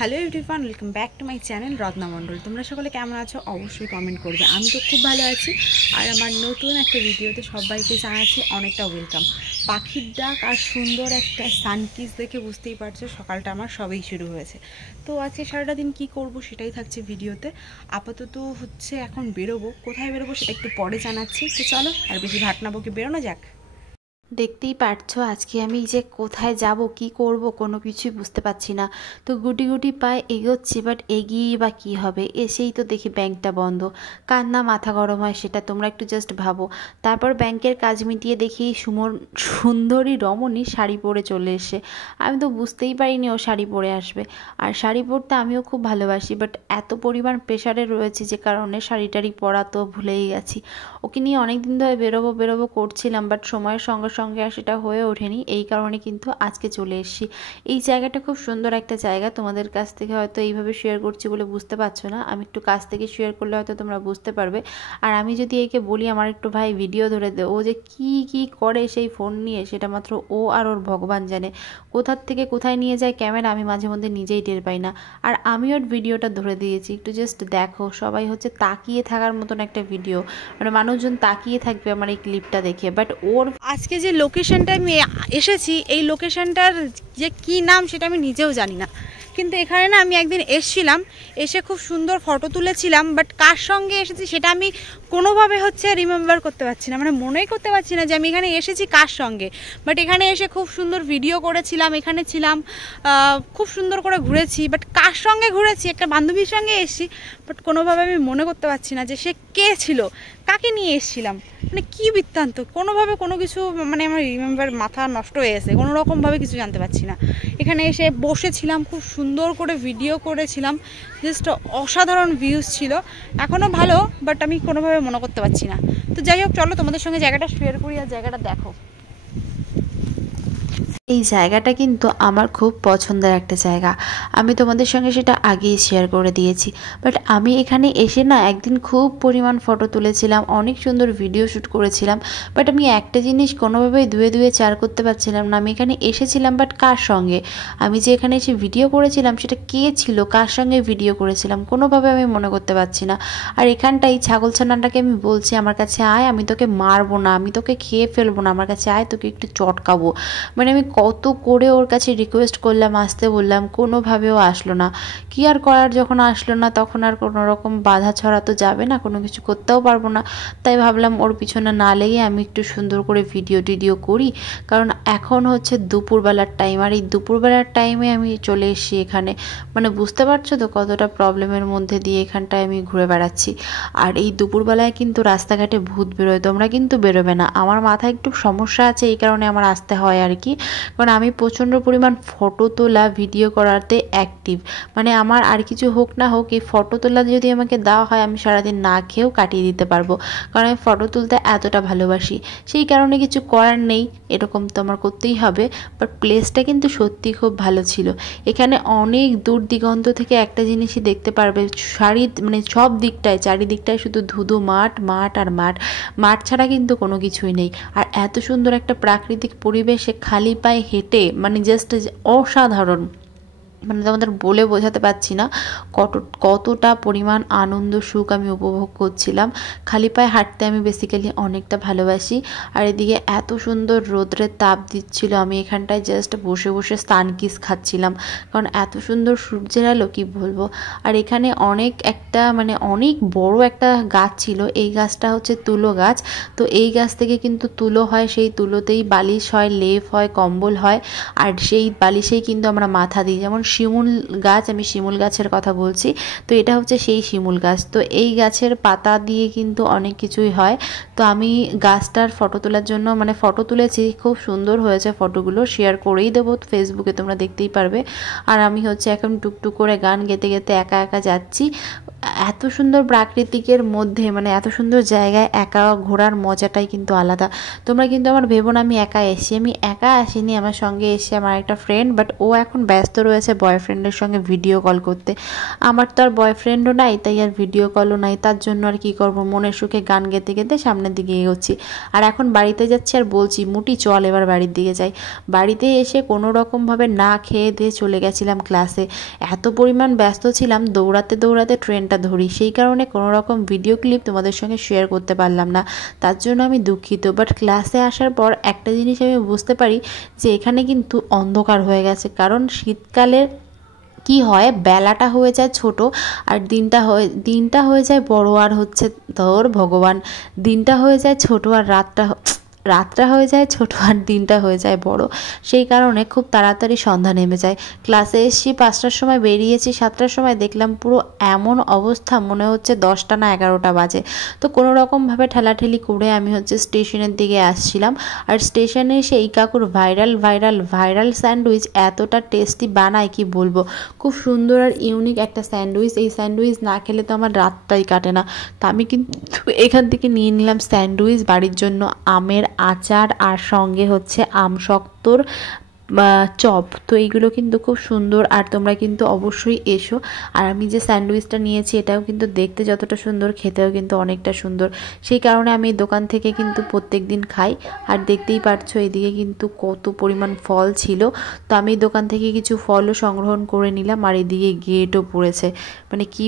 Hello everyone, welcome back to my channel Ratna Mondal. তোমরা সকলে কেমন আছো অবশ্যই কমেন্ট করবে। আমি তো খুব ভালো আছি। আর আমার নতুন একটা ভিডিওতে সবাইকে জানাচ্ছি অনেকটা ওয়েলকাম। পাখির ডাক আর সুন্দর একটা সানকিস দেখে বুঝতেই পারছো সকালটা আমার সবেই শুরু হয়েছে। তো আজকে সারাটা দিন কী করবো সেটাই থাকছে ভিডিওতে। আপাতত হচ্ছে এখন বেরোবো, কোথায় বেরোবো সেটা একটু পরে জানাচ্ছি। তো চলো আর বেশি ভাটনা বকে বেরোনো যাক। দেখতেই পারছো আজকে আমি যে কোথায় যাব কি করব কোনো কিছুই বুঝতে পারছি না। তো গুটি গুটি পায়ে এগোচ্ছি, বাট এগিয়েই বা কী হবে, এসেই তো দেখি ব্যাংকটা বন্ধ। কার না মাথা গরম হয় সেটা তোমরা একটু জাস্ট ভাবো। তারপর ব্যাংকের কাজ মিটিয়ে দেখি সুন্দরী রমণী শাড়ি পরে চলে এসে। আমি তো বুঝতেই পারিনি ও শাড়ি পরে আসবে। আর শাড়ি পরতে আমিও খুব ভালোবাসি, বাট এত পরিমাণ প্রেশারে রয়েছে যে কারণে শাড়ি টাড়ি পরা তো ভুলেই গেছি। ওকে নিয়ে অনেক দিন ধরে বেরোবো বেরোবো করছিলাম, বাট সময়ের সঙ্গে সঙ্গে আর সেটা হয়ে ওঠেনি। এই কারণে কিন্তু আজকে চলে এসেছি। এই জায়গাটা খুব সুন্দর একটা জায়গা, তোমাদের কাছ থেকে হয়তো এইভাবে শেয়ার করছি বলে বুঝতে পারছো না, আমি একটু কাছ থেকে শেয়ার করলে হয়তো তোমরা বুঝতে পারবে। আর আমি যদি একে বলি আমার একটু ভাই ভিডিও ধরে দে, ও যে কি করে সেই ফোন নিয়ে সেটা মাত্র ও আর ওর ভগবান জানে। কোথার থেকে কোথায় নিয়ে যায় ক্যামেরা আমি মাঝে মধ্যে নিজেই টের পাই না। আর আমি ওর ভিডিওটা ধরে দিয়েছি, একটু জাস্ট দেখো। সবাই হচ্ছে তাকিয়ে থাকার মতন একটা ভিডিও, মানে মানুষজন তাকিয়ে থাকবে আমার এই ক্লিপটা দেখে। বাট ওর আজকে যে লোকেশনটা আমি এসেছি, এই লোকেশনটার যে কি নাম সেটা আমি নিজেও জানি না। কিন্তু এখানে না আমি একদিন এসেছিলাম, এসে খুব সুন্দর ফটো তুলেছিলাম, বাট কার সঙ্গে এসেছি সেটা আমি কোনোভাবে হচ্ছে রিমেম্বার করতে পারছি না, মানে মনেই করতে পারছি না যে আমি এখানে এসেছি কার সঙ্গে। বাট এখানে এসে খুব সুন্দর ভিডিও করেছিলাম, এখানে ছিলাম, খুব সুন্দর করে ঘুরেছি। বাট কার সঙ্গে ঘুরেছি, একটা বান্ধবীর সঙ্গে এসেছি, বাট কোনোভাবে আমি মনে করতে পারছি না যে সে কে ছিল, কাকে নিয়ে এসেছিলাম, মানে কী বৃত্তান্ত। কোনোভাবে কোনো কিছু, মানে আমার রিমেম্বার মাথা নষ্ট হয়ে গেছে, কোনো রকমভাবে কিছু জানতে পারছি না। এখানে এসে বসেছিলাম, খুব সুন্দর করে ভিডিও করেছিলাম, জাস্ট অসাধারণ ভিউজ ছিল। এখনও ভালো, বাট আমি কোনোভাবে মনে করতে পারছি না। তো যাই হোক, চলো তোমাদের সঙ্গে জায়গাটা শেয়ার করি আর জায়গাটা দেখো। এই জায়গাটা কিন্তু আমার খুব পছন্দের একটা জায়গা, আমি তোমাদের সঙ্গে সেটা আগেই শেয়ার করে দিয়েছি। বাট আমি এখানে এসে না একদিন খুব পরিমাণ ফটো তুলেছিলাম, অনেক সুন্দর ভিডিও শ্যুট করেছিলাম। বাট আমি একটা জিনিস কোনোভাবেই দুয়ে চার করতে পারছিলাম না, আমি এখানে এসেছিলাম বাট কার সঙ্গে। আমি যে এখানে এসে ভিডিও করেছিলাম সেটা কে ছিল, কার সঙ্গে ভিডিও করেছিলাম কোনোভাবে আমি মনে করতে পারছি না। আর এখানটাই ছাগল ছানাটাকে আমি বলছি আমার কাছে আয়, আমি তোকে মারবো না, আমি তোকে খেয়ে ফেলবো না, আমার কাছে আয়, তোকে একটু চটকাবো। মানে আমি কত করে ওর কাছে রিকোয়েস্ট করলাম, আসতে বললাম, কোনোভাবেও আসলো না। কি আর করার, যখন আসলো না তখন আর কোনো রকম বাধা ছড়া তো যাবে না, কোনো কিছু করতেও পারবো না। তাই ভাবলাম ওর পিছনে না লেগে আমি একটু সুন্দর করে ভিডিও করি। কারণ এখন হচ্ছে দুপুরবেলার টাইম, আর এই দুপুরবেলার টাইমে আমি চলে এসেছি এখানে। মানে বুঝতে পারছো তো কতটা প্রবলেমের মধ্যে দিয়ে এখানটায় আমি ঘুরে বেড়াচ্ছি। আর এই দুপুরবেলায় কিন্তু রাস্তাঘাটে ভূত বেরোয়, তোমরা কিন্তু বেরোবে না। আমার মাথায় একটু সমস্যা আছে, এই কারণে আমার আসতে হয় আর কি। কারণ আমি প্রচণ্ড পরিমাণ ফটো তোলা ভিডিও করাতে অ্যাক্টিভ। মানে আমার আর কিছু হোক না হোক, এই ফটো তোলা যদি আমাকে দেওয়া হয় আমি সারাদিন না খেয়েও কাটিয়ে দিতে পারবো, কারণ আমি ফটো তুলতে এতটা ভালোবাসি। সেই কারণে কিছু করার নেই, এরকম তো আমার করতেই হবে। বাট প্লেসটা কিন্তু সত্যি খুব ভালো ছিল। এখানে অনেক দূর দিগন্ত থেকে একটা জিনিসই দেখতে পারবে, মানে সব দিকটায় চারিদিকটায় শুধু ধুধু মাঠ মাঠ আর মাঠ, মাঠ ছাড়া কিন্তু কোনো কিছুই নেই। আর এত সুন্দর একটা প্রাকৃতিক পরিবেশে খালি পায়ে হেঁটে, মানে জাস্ট অসাধারণ, মানে তোমাদের বলে বোঝাতে পারছি না কতটা পরিমাণ আনন্দ সুখ আমি উপভোগ করছিলাম। খালি পায়ে হাঁটতে আমি বেসিক্যালি অনেকটা ভালোবাসি। আর এদিকে এত সুন্দর রোদ্রের তাপ দিচ্ছিল, আমি এখানটায় জাস্ট বসে বসে সানকিস খাচ্ছিলাম, কারণ এত সুন্দর সূর্যের আলো কি বলবো। আর এখানে অনেক বড় একটা গাছ ছিল, এই গাছটা হচ্ছে তুলো গাছ। তো এই গাছ থেকে কিন্তু তুলো হয়, সেই তুলোতেই বালিশ হয়, লেপ হয়, কম্বল হয়। আর সেই বালিশেই কিন্তু আমরা মাথা দিই। যেমন শিমুল গাছ, আমি শিমুল গাছের কথা বলছি, তো এটা হচ্ছে সেই শিমুল গাছ। তো এই গাছের পাতা দিয়ে কিন্তু অনেক কিছুই হয়। তো আমি গাছটার ফটো তোলার জন্য মানে ফটো তুলেছি, খুব সুন্দর হয়েছে ফটোগুলো, শেয়ার করেই দেবো ফেসবুকে, তোমরা দেখতেই পারবে। আর আমি হচ্ছে এখন টুকটুক করে গান গেতে গেতে একা একা যাচ্ছি। এত সুন্দর প্রাকৃতিকের মধ্যে মানে এত সুন্দর জায়গায় একা ঘোরার মজাটাই কিন্তু আলাদা। তোমরা কিন্তু আমার ভেবো না আমি একা এসেছি, আমি একা আসিনি, আমার সঙ্গে এসে আমার একটা ফ্রেন্ড, বাট ও এখন ব্যস্ত রয়েছে বয়ফ্রেন্ডের সঙ্গে ভিডিও কল করতে। আমার তো আর বয়ফ্রেন্ডও নাই, তাই আর ভিডিও কলও নাই, তার জন্য আর কি করব, মনের সুখে গান গেতে গেতে সামনের দিকে এগোচ্ছি। আর এখন বাড়িতে যাচ্ছি আর বলছি মুটি চল এবার বাড়ির দিকে যাই। বাড়িতে এসে কোনো রকমভাবে না খেয়ে দিয়ে চলে গেছিলাম ক্লাসে। এত পরিমাণ ব্যস্ত ছিলাম দৌড়াতে দৌড়াতে ট্রেনটা ধরি, সেই কারণে কোনো রকম ভিডিও ক্লিপ তোমাদের সঙ্গে শেয়ার করতে পারলাম না, তার জন্য আমি দুঃখিত। বাট ক্লাসে আসার পর একটা জিনিস আমি বুঝতে পারি যে এখানে কিন্তু অন্ধকার হয়ে গেছে, কারণ শীতকালের কি হয় বেলাটা হয়ে যায় ছোট আর দিনটা হয়ে যায় বড়, আর হচ্ছে তোর ভগবান দিনটা হয়ে যায় ছোট আর রাতটা হয়ে যায় ছোট আর দিনটা হয়ে যায় বড়। সেই কারণে খুব তাড়াতাড়ি সন্ধ্যা নেমে যায়। ক্লাসে এসেছি 5টার সময়, বেরিয়েছি 7টার সময়, দেখলাম পুরো এমন অবস্থা মনে হচ্ছে 10টা না 11টা বাজে। তো কোনো রকমভাবে ঠেলাঠেলি করে আমি হচ্ছে স্টেশনের দিকে আসছিলাম। আর স্টেশনে এসে এই কাকুর ভাইরাল স্যান্ডউইচ এতটা টেস্টি বানায় কি বলবো, খুব সুন্দর আর ইউনিক একটা স্যান্ডউইচ। এই স্যান্ডউইচ না খেলে তো আমার রাতটাই কাটে না। তো আমি কিন্তু এখান থেকে নিয়ে নিলাম স্যান্ডউইচ বাড়ির জন্য, আমের আচার আর সঙ্গে হচ্ছে আমসত্ত্বর চপ। তো এইগুলো কিন্তু খুব সুন্দর, আর তোমরা কিন্তু অবশ্যই এসো। আর আমি যে স্যান্ডউইচটা নিয়েছি এটাও কিন্তু দেখতে যতটা সুন্দর খেতেও কিন্তু অনেকটা সুন্দর, সেই কারণে আমি এই দোকান থেকে কিন্তু প্রত্যেক দিন খাই। আর দেখতেই পারছো এদিকে কিন্তু কত পরিমাণ ফল ছিল, তো আমি এই দোকান থেকে কিছু ফলও সংগ্রহণ করে নিলাম। আর এদিকে গেটও পড়েছে, মানে কি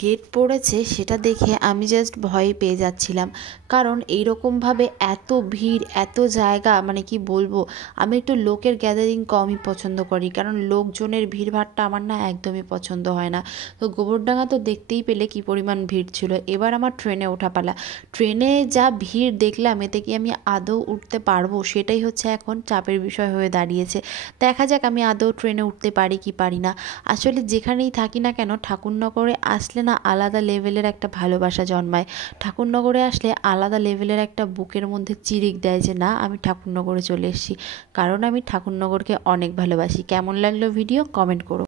গেট পড়েছে সেটা দেখে আমি জাস্ট ভয় পেয়ে যাচ্ছিলাম, কারণ এইরকমভাবে এত ভিড় এত জায়গা, মানে কি বলবো, আমি একটু লোকের গ্যাদারিং কমই পছন্দ করি, কারণ লোকজনের ভিড়ভাড়টা আমার না একদমই পছন্দ হয় না। তো গোবরডাঙ্গা তো দেখতেই পেলে কি পরিমাণ ভিড় ছিল। এবার আমার ট্রেনে ওঠা পালা। ট্রেনে যা ভিড় দেখলাম এতে কি আমি আদৌ উঠতে পারবো সেটাই হচ্ছে এখন চাপের বিষয় হয়ে দাঁড়িয়েছে। দেখা যাক আমি আদৌ ট্রেনে উঠতে পারি কি পারি না। আসলে যেখানেই থাকি না কেন ঠাকুরনগরে আসলে না আলাদা লেভেলের একটা ভালোবাসা জন্মায়। ঠাকুরনগরে আসলে আলাদা লেভেলের একটা বুকের মধ্যে চিরিক দেয় যে না আমি ঠাকুরনগরে চলে এসেছি, কারণ আমি ঠাকুরনগরকে অনেক ভালোবাসি। কেমন লাগলো ভিডিও কমেন্ট করো।